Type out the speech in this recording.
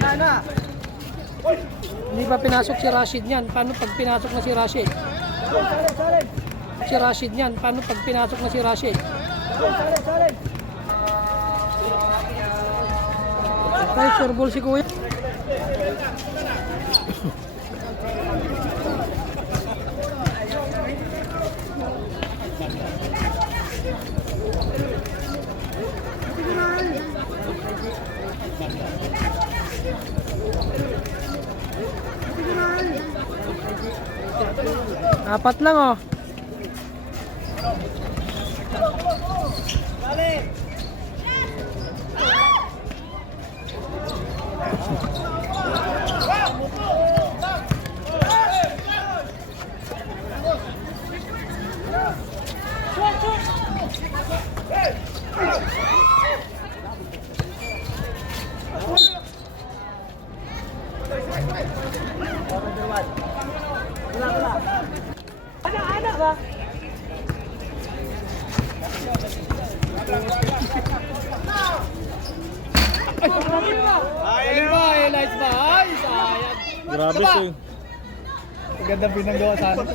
Nana! Hindi pa pinasok si Rashid niyan. Paano pag pinasok na si Rashid? Si Rashid niyan. Paano pag pinasok na si Rashid? Okay, sure ball si Kuya. Apat lang oh. Galing ba? Highlights ba? Ay, sayang. Grabe Diba? sir. Ganda pinagawa sana.